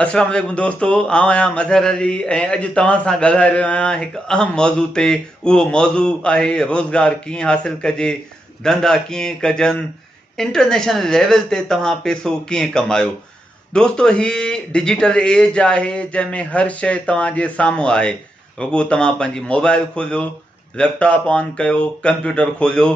अस्सलाम वालेकुम दोस्तों, आउं आहियां मज़हर अली ऐं अॼु तव्हां सां ॻाल्हाए रहियो आहियां हिकु अहम मौज़ू ते। उहो मौज़ू आहे रोज़गार कीअं हासिलु कजे, धंधा कीअं कजनि, इंटरनेशनल लेवल ते तव्हां पैसो कीअं कमायो। दोस्तो, ही डिजिटल एज आहे जंहिंमें हर शइ तव्हांजे साम्हूं आहे। रुॻो तव्हां पंहिंजी मोबाइल खोलियो, लैपटॉप ऑन कयो, कंप्यूटर खोलियो,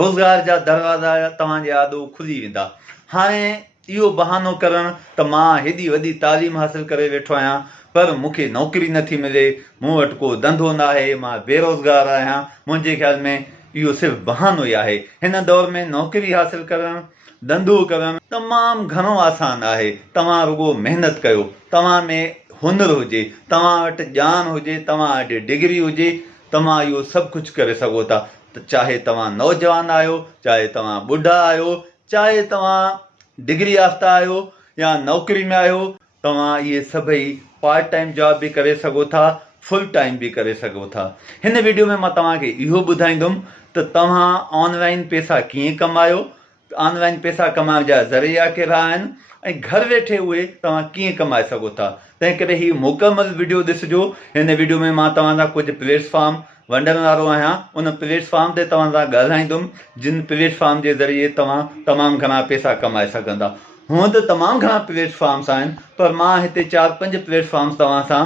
रोज़गार जा दरवाज़ा तव्हांजे आॾो खुली वेंदा। हाणे इहो बहानो करणु त मां हेॾी वॾी तालीम हासिलु करे वेठो आहियां पर मूंखे नौकिरी नथी मिले, मूं वटि को धंधो न आहे, मां बेरोज़गार आहियां, मुंहिंजे ख़्याल में इहो सिर्फ़ु बहानो ई आहे। हिन दौर में नौकिरी हासिलु करणु, धंधो करणु तमामु घणो आसान आहे। तव्हां रुॻो महिनत कयो, तव्हां में हुनुरु हुजे, तव्हां वटि ॼाण हुजे, तव्हां वटि डिग्री हुजे, तव्हां इहो सभु कुझु करे सघो था। त चाहे तव्हां नौजवान आहियो, चाहे तव्हां ॿुढा आहियो, चाहे तव्हां डिग्री याफ़्ता आहियो या नौकिरी में आहियो, तव्हां इहे सभई पार्ट टाइम जॉब बि करे सघो था, फुल टाइम बि करे सघो था। हिन वीडियो में मां तव्हांखे इहो ॿुधाईंदुमि त तव्हां ऑनलाइन पैसा कीअं कमायो, ऑनलाइन पैसा कमाइण जा ज़रिया कहिड़ा आहिनि ऐं घर वेठे उहे तव्हां कीअं कमाए सघो था। तंहिं करे हीउ मुकमल वीडियो ॾिसिजो। हिन वीडियो में मां तव्हां सां कुझु प्लेटफॉर्म वंडण वारो आहियां। उन प्लेटफॉर्म ते तव्हां सां ॻाल्हाईंदुमि जिन प्लेटफॉर्म जे ज़रिए तव्हां तमामु घणा पैसा कमाए सघंदा। हूअं त तमामु घणा प्लेटफॉर्म्स आहिनि पर मां हिते 4-5 प्लेटफॉर्म्स तव्हां सां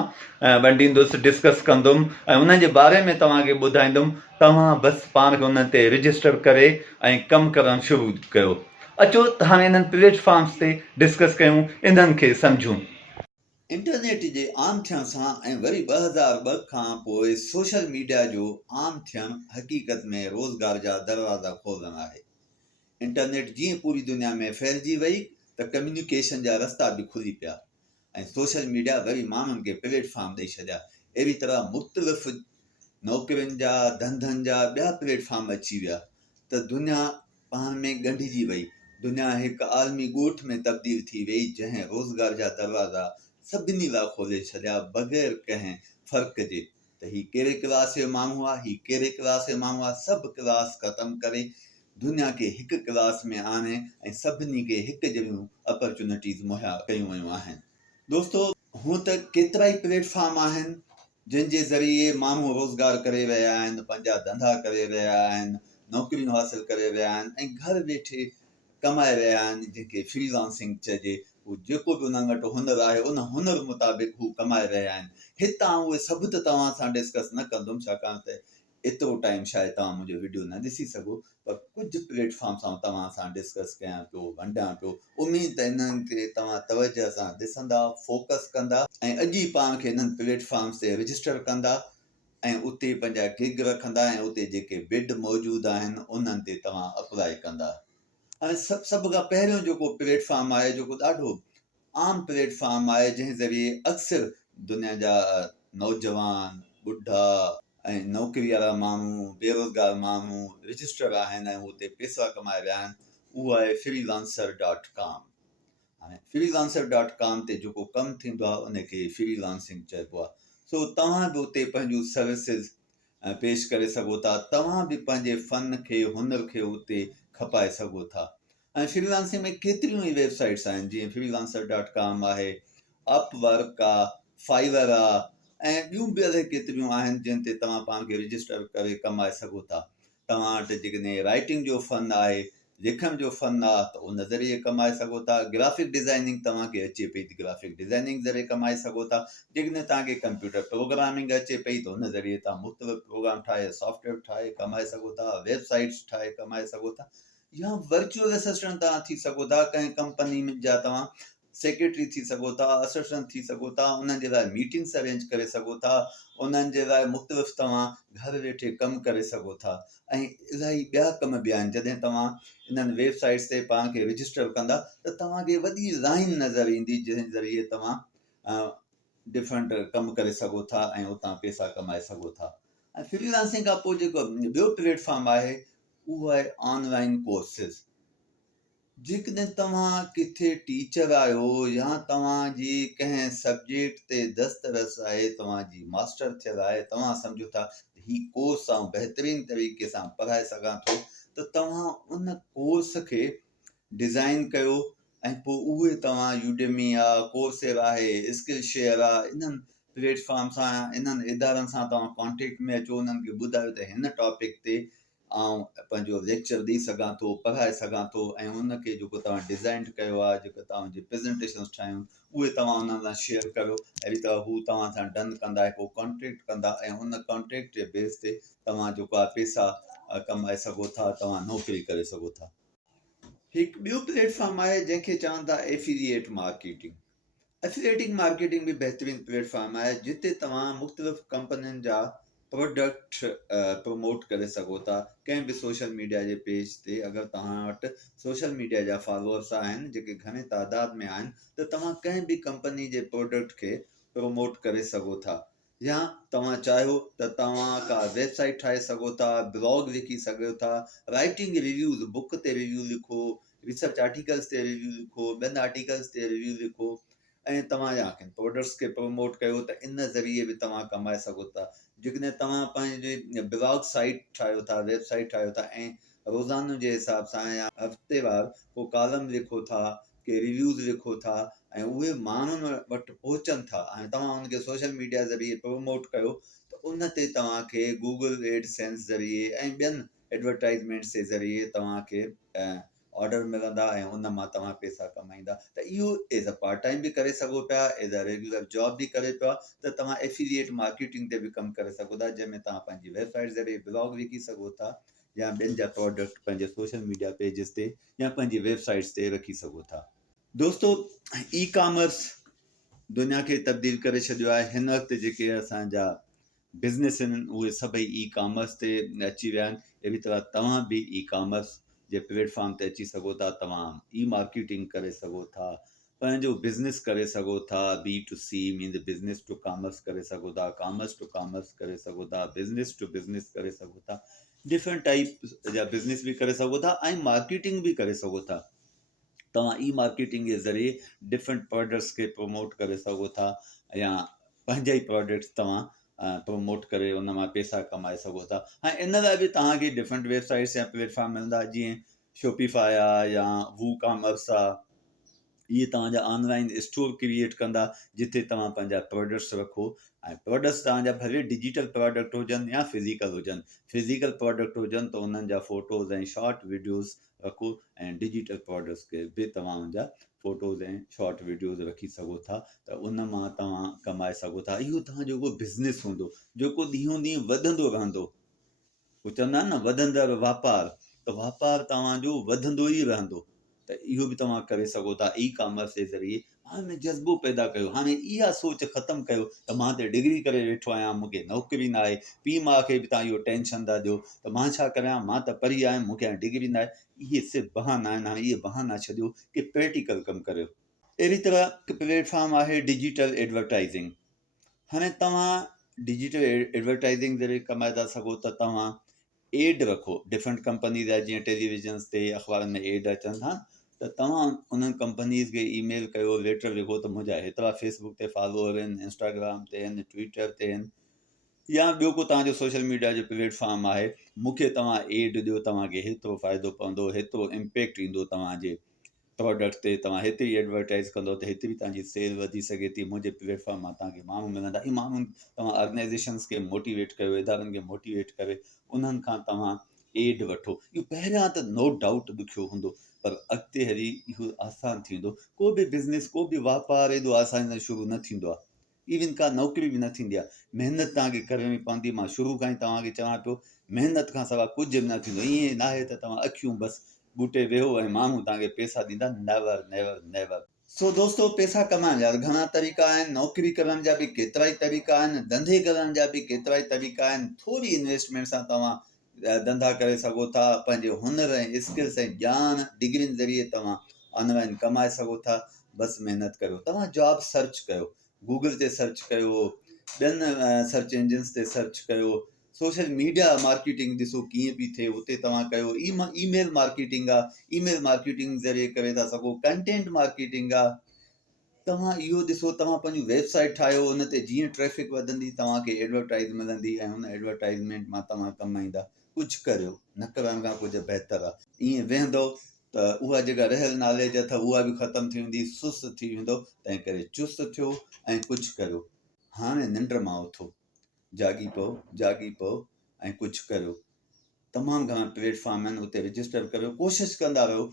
वंडींदुसि, डिस्कस कंदुमि ऐं उन जे बारे में तव्हांखे ॿुधाईंदुमि। तव्हां बसि पाण खे उन ते रजिस्टर करे ऐं कमु करणु शुरू कयो। अचो त हाणे इन्हनि प्लेटफॉर्म्स ते डिस्कस कयूं, इन्हनि खे सम्झूं। इंटरनेट जे आम थियण सां ऐं वरी 2002 खां पोइ सोशल मीडिया जो आम थियणु हक़ीक़त में रोज़गार जा दरवाज़ा खोलणु आहे। इंटरनेट जीअं पूरी दुनिया में फैलिजी वई त कम्युनिकेशन जा रस्ता बि खुली पिया ऐं सोशल मीडिया वरी माण्हुनि खे प्लेटफॉर्म ॾेई छॾिया। अहिड़ी तरह मुख़्तलिफ़ नौकिरियुनि जा, धंधनि जा ॿिया प्लेटफॉर्म अची विया त दुनिया पाण में ॻंढिजी वई। दुनिया हिकु आलमी ॻोठ में तब्दील थी वई जंहिं रोज़गार जा दरवाज़ा सभिनी लाइ खोले छॾिया बग़ैर कंहिं फ़र्क़ जे त हीउ कहिड़े क्लास जो माण्हू आहे, हीउ कहिड़े क्लास जो माण्हू आहे। सभु क्लास ख़तमु करे दुनिया खे हिकु क्लास में आणे ऐं सभिनी खे हिकु जहिड़ियूं अपॉर्चुनिटीज़ मुहैया कयूं वयूं आहिनि। दोस्तो, हूअं त केतिरा ई प्लेटफॉर्म आहिनि जंहिंजे ज़रिए माण्हू रोज़गार करे रहिया आहिनि, पंहिंजा धंधा करे रहिया आहिनि, नौकिरियूं हासिलु करे रहिया आहिनि ऐं घर वेठे कमाए रहिया आहिनि, जंहिंखे फ्रीलांसिंग चइजे। हू जेको बि उन्हनि वटि हुनुरु आहे उन हुनुर मुताबिक़ हू कमाए रहिया आहिनि। हितां उहे सभु त तव्हां सां डिस्कस न कंदुमि छाकाणि त एतिरो टाइम शायदि तव्हां मुंहिंजो वीडियो न ॾिसी सघो, पर कुझु प्लेटफॉर्म सां तव्हां सां डिस्कस कयां पियो, वंडां पियो। उमेद त इन्हनि खे तव्हां तवजह सां ॾिसंदा, फोकस कंदा ऐं अॼु ई पाण खे इन्हनि प्लेटफॉर्म्स ते रजिस्टर कंदा ऐं उते पंहिंजा गिग रखंदा ऐं उते जेके बिड मौजूदु आहिनि उन्हनि ते तव्हां अप्लाई कंदा। ऐं सभ खां पहिरियों जेको प्लेटफॉर्म आहे, जेको ॾाढो आम प्लेटफॉर्म आहे, जंहिं ज़रिए अक्सर दुनिया जा नौजवान, ॿुढा ऐं नौकिरी वारा माण्हू, बेरोज़गार माण्हू रजिस्टर आहिनि ऐं हुते पैसा कमाए रहिया आहिनि, उहो आहे freelancer.com। हाणे freelancer.com ते जेको कमु थींदो आहे उनखे फ्रीलांसिंग चइबो आहे। सो तव्हां बि उते पंहिंजूं सर्विसिस पेश करे सघो था। तव्हां बि पंहिंजे फ़न खे, हुनर खे उते खपाए सघो था। ऐं फ्रीलांसिंग में केतिरियूं ई वेबसाइट्स आहिनि, जीअं freelancer.com आहे, अपवर्क आहे, फाइवर आहे ऐं ॿियूं बि अलाए केतिरियूं आहिनि जिन ते तव्हां पाण खे रजिस्टर करे कमाए सघो था। तव्हां वटि जेकॾहिं राइटिंग जो फ़न आहे, लिखण जो फ़न आहे त उन ज़रिए कमाए सघो था। ग्राफिक डिज़ाइनिंग तव्हांखे अचे पई त ग्राफिक डिज़ाइनिंग ज़रिए कमाए सघो था। जेकॾहिं तव्हांखे कंप्यूटर प्रोग्रामिंग अचे पई त उन ज़रिए तव्हां मुख़्तलिफ़ प्रोग्राम ठाहे, सॉफ्टवेयर ठाहे कमाए सघो था, वेबसाइट्स ठाहे कमाए सघो था। या वर्चुअल असिस्टेंट तव्हां थी सघो था। कंहिं कंपनी में जा तव्हां सेक्रेटरी थी सघो था, असिस्टेंट थी सघो था, उन्हनि जे लाइ मीटिंग्स अरेंज करे सघो था, उन्हनि जे लाइ मुख़्तलिफ़ तव्हां घर वेठे कमु करे सघो था। ऐं इलाही ॿिया कम बि आहिनि। जॾहिं तव्हां इन्हनि वेबसाइट्स ते पाण खे रजिस्टर कंदा त तव्हांखे वॾी लाइन नज़र ईंदी जंहिं ज़रिए तव्हां डिफरेंट कमु करे सघो था ऐं उतां पैसा कमाए सघो था। ऐं फ्रीलांसिंग खां पोइ जेको ॿियो प्लेटफॉर्म आहे उहो आहे ऑनलाइन कोर्सिस। जेकॾहिं तव्हां किथे टीचर आहियो या तव्हांजी कंहिं सब्जेक्ट ते दस्तरस आहे, तव्हांजी मास्टर थियल आहे, तव्हां सम्झो था हीउ कोर्स आउं बहितरीनु तरीक़े सां पढ़ाए सघां थो, त तव्हां उन कोर्स खे डिज़ाइन कयो, ऐं पोइ उहे तव्हां यूडेमी आहे, कोर्सेरा आहे, स्किल शेयर आहे, इन्हनि प्लेटफॉर्म सां इन्हनि इदारनि सां तव्हां कॉन्टेक्ट में अचो, उन्हनि खे ॿुधायो त हिन टॉपिक ते आउं पंहिंजो लेक्चर ॾेई सघां थो, पढ़ाए सघां थो, ऐं उनखे जेको तव्हां डिज़ाइन कयो आहे, जेको तव्हांजी प्रेज़ेंटेशन्स ठाहियूं, उहे तव्हां उन्हनि सां शेयर करियो। अहिड़ी तरह हू तव्हां सां डन कंदा, पोइ कॉन्टेक्ट कंदा, ऐं उन कॉन्टेक्ट जे बेस ते तव्हां जेको आहे पैसा कमाए सघो था, तव्हां नौकिरी करे सघो था। हिकु ॿियो प्लेटफॉर्म आहे जंहिंखे चवनि था एफिलिएट मार्केटिंग। एफिलिएटिंग मार्केटिंग बि बहितरीनु प्लेटफॉर्म आहे जिते तव्हां मुख़्तलिफ़ कंपनियुनि जा प्रोडक्ट प्रमोट करे सघो था कंहिं बि सोशल मीडिया जे पेज ते। अगरि तव्हां वटि सोशल मीडिया जा फॉलोअर्स आहिनि जेके घणे तादाद में आहिनि, त तव्हां कंहिं बि कंपनी जे प्रोडक्ट खे प्रमोट करे सघो था। या तव्हां चाहियो त तव्हां का वेबसाइट ठाहे सघो था, ब्लॉग लिखी सघो था, राइटिंग रिव्यूज़, बुक ते रिव्यू लिखो, रिसर्च आर्टिकल्स ते रिव्यू लिखो, ॿियनि आर्टिकल्स ते रिव्यू लिखो, ऐं तव्हां या कंहिं प्रोडक्ट्स खे प्रमोट कयो त इन ज़रिए बि तव्हां कमाए सघो था। जेकॾहिं तव्हां पंहिंजे ब्लॉग साइट ठाहियो था, वेबसाइट ठाहियो था, ऐं रोज़ानो जे हिसाब सां या हफ़्तेवार को कॉलम लिखो था, के रिव्यूज़ लिखो था, ऐं उहे माण्हुनि वटि पहुचनि था, ऐं तव्हां उनखे सोशल मीडिया ज़रिए प्रमोट कयो, त उन ते तव्हांखे गूगल एडसेंस ज़रिए ऐं ॿियनि एडवर्टाइज़मेंट्स जे ज़रिए तव्हांखे ऑर्डर मिलंदा, ऐं उन मां तव्हां पैसा कमाईंदा। त इहो एज़ अ पार्ट टाइम बि करे सघो पिया, एज़ अ रेगुलर जॉब बि करे पिया, त तव्हां एफिलिएट मार्केटिंग ते बि कमु करे सघो था, जंहिंमें तव्हां पंहिंजी वेबसाइट ज़रिए ब्लॉग लिखी सघो था, या ॿियनि जा प्रोडक्ट पंहिंजे सोशल मीडिया पेजिस ते या पंहिंजी वेबसाइट्स ते रखी सघो था। दोस्तो, ई कॉमर्स दुनिया खे तब्दील करे छॾियो आहे। हिन वक़्तु जेके असांजा बिज़नेस आहिनि उहे सभई ई कॉमर्स ते अची विया आहिनि। अहिड़ी तरह तव्हां बि ई कॉमर्स जे प्लेटफॉर्म ते अची सघो था। तव्हां ई मार्केटिंग करे सघो था, पंहिंजो बिज़नेस करे सघो था, B2C means business to commerce करे सघो था, कॉमर्स टू कॉमर्स करे सघो था, बिज़नेस टू बिज़नेस करे सघो था, डिफरेंट टाइप जा बिज़नेस बि करे सघो था, ऐं मार्केटिंग बि करे सघो था। तव्हां ई मार्केटिंग जे ज़रिए डिफरेंट प्रोडक्ट्स खे प्रमोट करे सघो था, या पंहिंजा ई प्रोडक्ट्स तव्हां प्रमोट करे उन मां पैसा कमाए सघो था। ऐं इन लाइ बि तव्हांखे डिफरेंट वेबसाइट्स या प्लेटफॉर्म मिलंदा, जीअं शॉपिफाई आहे या वू कॉमर्स आहे। इहे तव्हांजा ऑनलाइन स्टोर क्रिएट कंदा जिते तव्हां पंहिंजा प्रोडक्ट्स रखो, ऐं प्रोडक्ट्स तव्हांजा भले डिजिटल प्रोडक्ट हुजनि या फिज़िकल हुजनि। फिज़िकल प्रोडक्ट हुजनि त उन्हनि जा फ़ोटोज़ ऐं शॉर्ट वीडियोज़ रखो, ऐं डिजिटल प्रोडक्ट्स खे बि तव्हां उनजा फ़ोटोज़ ऐं शॉर्ट वीडियोज़ रखी सघो था, त उन मां तव्हां कमाए सघो था। इहो तव्हांजो उहो बिज़नेस हूंदो जेको ॾींहों ॾींहुं वधंदो रहंदो। उहे चवंदा आहिनि न, वधंदड़ वापारु, त वापारु तव्हांजो वधंदो ई रहंदो। त इहो बि तव्हां करे सघो था ई कॉमर्स जे ज़रिए। हाणे जज़्बो पैदा कयो, हाणे इहा सोच ख़तमु कयो त मां त डिग्री करे वेठो आहियां, मूंखे नौकिरी न आहे। पीउ माउ खे बि तव्हां इहो टेंशन था ॾियो त मां छा करियां, मां त पढ़ी आयुमि, मूंखे हाणे डिग्री न आहे। इहे सिर्फ़ु बहाना आहिनि। हाणे इहे बहाना छॾियो कि प्रैक्टिकल कमु करियो। अहिड़ी तरह हिकु प्लेटफॉर्म आहे डिजिटल एडवर्टाइज़िंग। हाणे तव्हां डिजिटल एडवर्टाइज़िंग ज़रिए कमाए था सघो, त तव्हां एड रखो डिफरेंट कंपनी जा, जीअं टेलीविजन्स ते, अख़बारनि में एड अचनि था, त तव्हां उन्हनि कंपनीज़ खे ईमेल कयो, लेटर लिखो त मुंहिंजा हेतिरा फेसबुक ते फॉलोअर आहिनि, इंस्टाग्राम ते आहिनि, ट्विटर ते आहिनि, या ॿियो को तव्हांजो सोशल मीडिया जो प्लेटफॉर्म आहे, मूंखे तव्हां एड ॾियो, तव्हांखे हेतिरो फ़ाइदो पवंदो, हेतिरो इम्पैक्ट ईंदो तव्हांजे प्रोडक्ट ते, तव्हां हेतिरी एडवर्टाइज़ कंदो त हेतिरी तव्हांजी सेल वधी सघे थी। मुंहिंजे प्लेटफॉर्म मां तव्हांखे माण्हू मिलंदा। ई माण्हुनि तव्हां ऑर्गेनाइज़ेशन्स खे मोटिवेट कयो, इदारनि खे मोटिवेट करे उन्हनि खां तव्हां एड वठो। इहो पहिरियां त नो डाउट ॾुखियो हूंदो, पर अॻिते हली इहो आसानु थींदो। को बि बिज़नेस, को बि वापारु एॾो आसानी सां शुरू न थींदो आहे। इवन का नौकिरी बि न थींदी आहे। महिनत तव्हांखे करणी पवंदी। मां शुरू खां ई तव्हांखे चवां पियो, महिनत खां सवाइ कुझु बि न थींदो। ईअं न आहे त तव्हां अखियूं बसि बूटे वेहो ऐं माण्हू तव्हांखे पैसा ॾींदा। Never never never. सो दोस्तो, पैसा कमाइण जा घणा तरीक़ा आहिनि, नौकिरी करण जा बि केतिरा ई तरीक़ा आहिनि, धंधे करण जा बि केतिरा ई तरीक़ा आहिनि। थोरी इन्वेस्टमेंट सां तव्हां धंधा करे सघो था। पंहिंजे हुनर ऐं स्किल्स ऐं ज्ञान डिग्रियुनि ज़रिए तव्हां ऑनलाइन कमाए सघो था। बसि महिनत कयो। तव्हां जॉब सर्च कयो, गूगल ते सर्च कयो, ॿियनि सर्च इंजिन्स ते सर्च कयो, सोशल मीडिया मार्केटिंग ॾिसो कीअं पई थिए, उते तव्हां कयो। ईमेल मार्केटिंग आहे, ईमेल मार्केटिंग ज़रिए करे था सघो। कंटेंट मार्केटिंग आहे। तव्हां इहो ॾिसो, तव्हां पंहिंजी वेबसाइट ठाहियो, उन ते जीअं ट्रैफिक वधंदी तव्हांखे एडवर्टाइज़ मिलंदी, ऐं हुन एडवर्टाइज़मेंट मां तव्हां कमाईंदा। कुझु करियो, न करण खां कुझु बहितरु आहे। ईअं वेहंदो त उहा जेका रहियल नॉलेज अथव उहा बि ख़तमु थी वेंदी, सुस्त थी वेंदो। तंहिं करे चुस्त थियो ऐं कुझु करियो। हाणे निंड मां उथो, जागी पओ ऐं कुझु करियो। तमामु घणा प्लेटफॉर्म आहिनि, उते रजिस्टर करियो। कोशिशि कंदा रहो।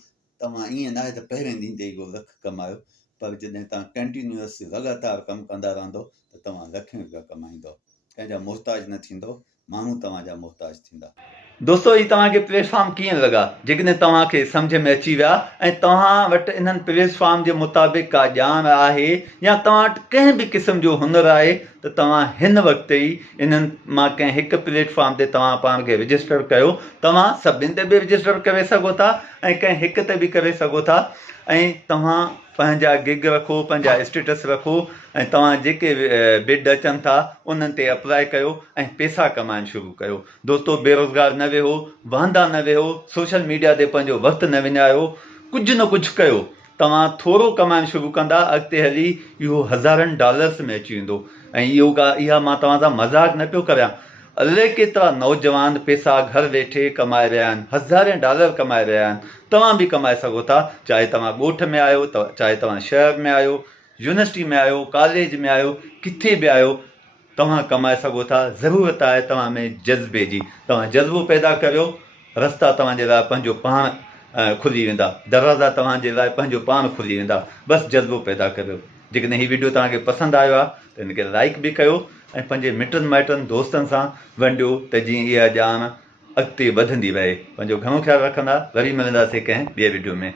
तव्हां ईअं न आहे त पहिरें ॾींहं ते ई को लख कमायो, पर जॾहिं तव्हां कंटिन्यूअस लगातार कमु कंदा रहंदो त तव्हां लखें रुपया कमाईंदो, कंहिंजा मोहताज न थींदो, माण्हू तव्हांजा मोहताज थींदा। दोस्तो, ही तव्हांखे प्लेटफॉर्म कीअं लॻा? जेकॾहिं तव्हांखे सम्झ में अची विया ऐं तव्हां वटि इन्हनि प्लेटफॉर्म जे मुताबिक़ का ॼाण आहे या तव्हां वटि कंहिं बि क़िस्म जो हुनरु आहे त तव्हां हिन वक़्तु ई इन्हनि मां कंहिं हिकु प्लेटफॉर्म ते तव्हां पाण खे रजिस्टर कयो। तव्हां सभिनि ते बि रजिस्टर करे सघो था ऐं कंहिं हिक ते बि करे सघो था। ऐं तव्हां पंहिंजा गिग रखो, पंहिंजा स्टेटस रखो ऐं तव्हां जेके बिड अचनि था उन्हनि ते अप्लाई कयो ऐं पैसा कमाइण शुरू कयो। दोस्तो, बेरोज़गार न वेहो, वांदा न वेहो, सोशल मीडिया ते पंहिंजो वक़्तु न विञायो, कुझु न कुझु कयो। तव्हां थोरो कमाइण शुरू कंदा, अॻिते हली इहो हज़ारनि डॉलर्स में अची वेंदो। ऐं इहा मां तव्हां सां मज़ाक न पियो करियां। अलाए केतिरा नौजवान पैसा घर वेठे कमाए रहिया आहिनि, हज़ारें डॉलर कमाए रहिया आहिनि। तव्हां बि कमाए सघो था, चाहे तव्हां ॻोठ में आहियो, चाहे तव्हां शहर में आहियो, यूनिवर्सिटी में आहियो, कॉलेज में आहियो, किथे बि आहियो, तव्हां कमाए सघो था। ज़रूरत आहे तव्हां में जज़्बे जी। तव्हां जज़्बो पैदा करियो, रस्ता तव्हांजे लाइ पंहिंजो पाण खुली वेंदा, दरवाज़ा तव्हांजे लाइ पंहिंजो पाण खुली वेंदा। बसि जज़्बो पैदा करियो। जेकॾहिं हीउ वीडियो तव्हांखे पसंदि आयो आहे त हिनखे लाइक बि कयो ऐं पंहिंजे मिटनि माइटनि दोस्तनि सां वंडियो त जीअं इहा ॼाण अॻिते वधंदी रहे। पंहिंजो घणो ख़्यालु रखंदा। वरी मिलंदासीं कंहिं ॿिए वीडियो में।